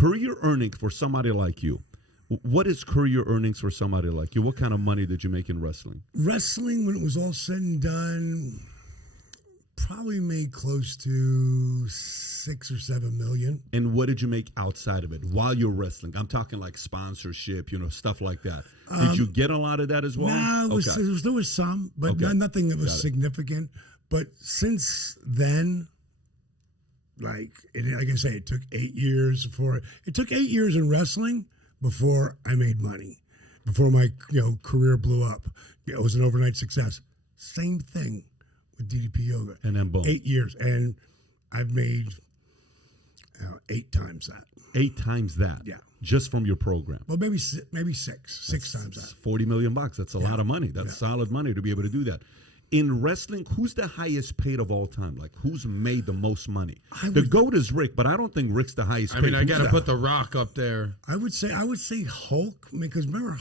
career earnings for somebody like you. What is career earnings for somebody like you? What kind of money did you make in wrestling? Wrestling, when it was all said and done, probably made close to 6 or 7 million. And what did you make outside of it while you're wrestling? I'm talking like sponsorship, stuff like that. Did you get a lot of that as well? No, there was some, but nothing that was significant. But since then, like I say, it took 8 years it took 8 years in wrestling before I made money, before my career blew up. It was an overnight success. Same thing with DDP Yoga. And then boom. 8 years, and I've made 8 times that. 8 times that? Yeah. Just from your program? Well, maybe six times that. $40 million. That's a lot of money. That's solid money to be able to do that. In wrestling, who's the highest paid of all time? Like, who's made the most money? The GOAT is Rick, but I don't think Rick's the highest paid. I mean, I got to put The Rock up there. I would say Hulk, because remember,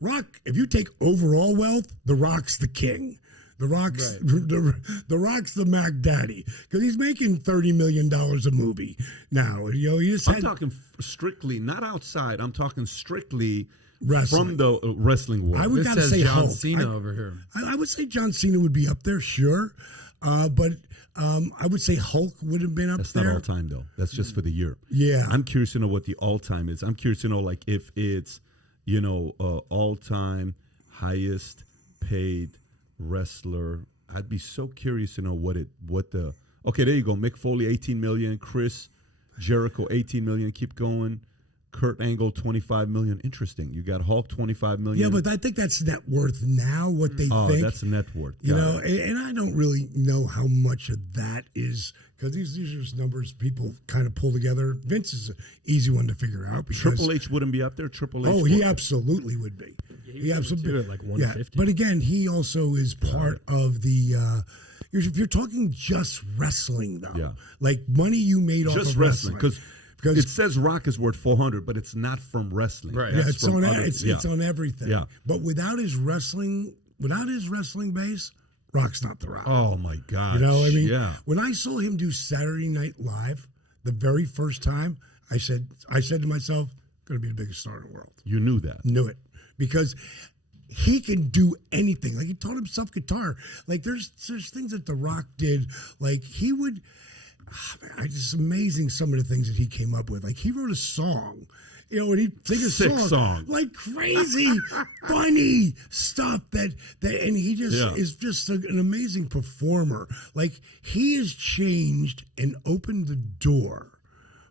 Rock, if you take overall wealth, The Rock's the king. The Rock's the Mack daddy, because he's making $30 million a movie now. I'm talking strictly, not outside. I'm talking strictly wrestling. From the wrestling world. I would gotta say John Hulk. Cena over here. I would say John Cena would be up there, sure, but I would say Hulk would have been up there. That's not all time though. That's just for the year. Yeah, I'm curious to know what the all time is. I'm curious to know like if it's all time highest paid wrestler. I'd be so curious to know okay, there you go. Mick Foley, 18 million. Chris Jericho, 18 million. Keep going. Kurt Angle, 25 million. Interesting. You got Hulk, 25 million. Yeah, but I think that's net worth now, what they think. Oh, that's net worth. And I don't really know how much of that is, because these are just numbers people kind of pull together. Vince is an easy one to figure out. Triple H wouldn't be up there? Triple H? Oh, he absolutely would be. He absolutely at like 150. Yeah, but again, he also is part of the... if you're talking just wrestling, though, like money you made off of wrestling. Because it says Rock is worth 400, but it's not from wrestling. Right. Yeah, it's on everything. Yeah. But without his wrestling base, Rock's not The Rock. Oh my God. When I saw him do Saturday Night Live the very first time, I said to myself, going to be the biggest star in the world. You knew that. Knew it. Because he can do anything. Like, he taught himself guitar. Like, there's things that The Rock did. Like, he would... it's amazing some of the things that he came up with. Like, he wrote a song, and he'd sing a song like crazy, funny stuff and he just is just an amazing performer. Like, he has changed and opened the door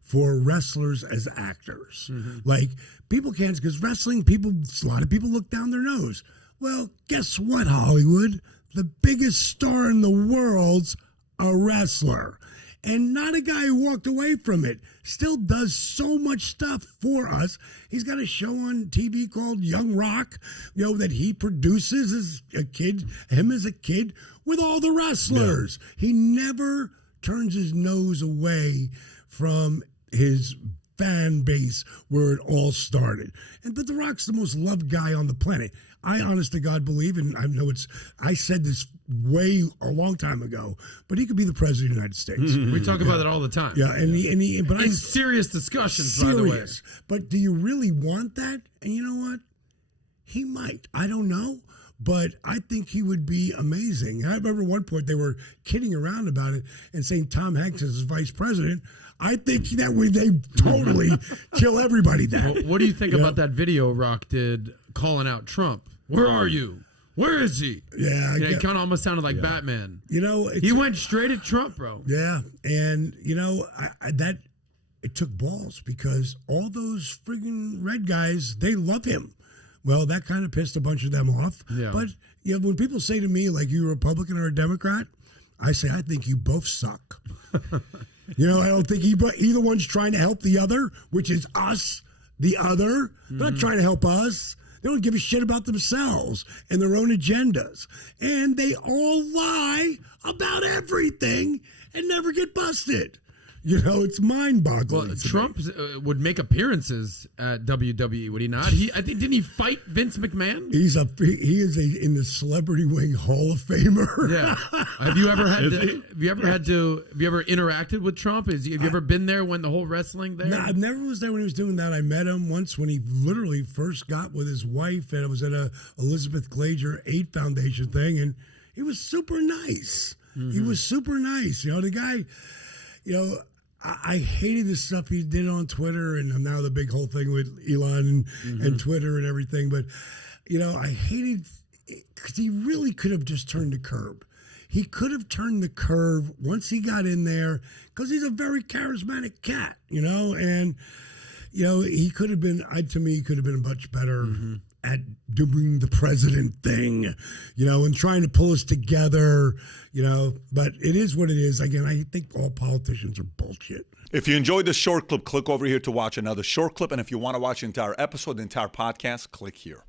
for wrestlers as actors. Mm-hmm. Like, people can't, because wrestling, a lot of people look down their nose. Well, guess what, Hollywood? The biggest star in the world's a wrestler. And not a guy who walked away from it. Still does so much stuff for us. He's got a show on TV called Young Rock, that he produces as a kid, with all the wrestlers. Yeah. He never turns his nose away from his fan base where it all started. But The Rock's the most loved guy on the planet. I honest to God believe, and I said this a long time ago, but he could be the president of the United States. We talk about that all the time. Yeah, but in serious discussions, serious, by the way. But do you really want that? And you know what? He might. I don't know. But I think he would be amazing. I remember at one point they were kidding around about it and saying Tom Hanks is vice president. I think that they totally kill everybody that. Well, what do you think about that video Rock did calling out Trump? Where are you? Where is he? Yeah. He kind of almost sounded like Batman. He went straight at Trump, bro. Yeah. And, it took balls, because all those friggin' red guys, they love him. Well, that kind of pissed a bunch of them off. Yeah. But when people say to me, like, you're a Republican or a Democrat, I say, I think you both suck. I don't think either one's trying to help the other, which is us, the other. They're not trying to help us. They don't give a shit about themselves and their own agendas. And they all lie about everything and never get busted. It's mind-boggling. Well, Trump would make appearances at WWE, would he not? I think didn't he fight Vince McMahon? He is in the Celebrity Wing Hall of Famer. Yeah. Have you ever interacted with Trump? Have you ever been there when the whole wrestling there? No, I never was there when he was doing that. I met him once when he literally first got with his wife, and it was at a Elizabeth Glazer 8 Foundation thing, and he was super nice. Mm-hmm. He was super nice. The guy, I hated the stuff he did on Twitter, and now the big whole thing with Elon and Twitter and everything. But, I hated because he really could have just turned the curb. He could have turned the curve once he got in there because he's a very charismatic cat, and, he could have been, to me, he could have been much better at doing the president thing, and trying to pull us together, but it is what it is. Again, I think all politicians are bullshit. If you enjoyed this short clip, click over here to watch another short clip. And if you want to watch the entire episode, the entire podcast, click here.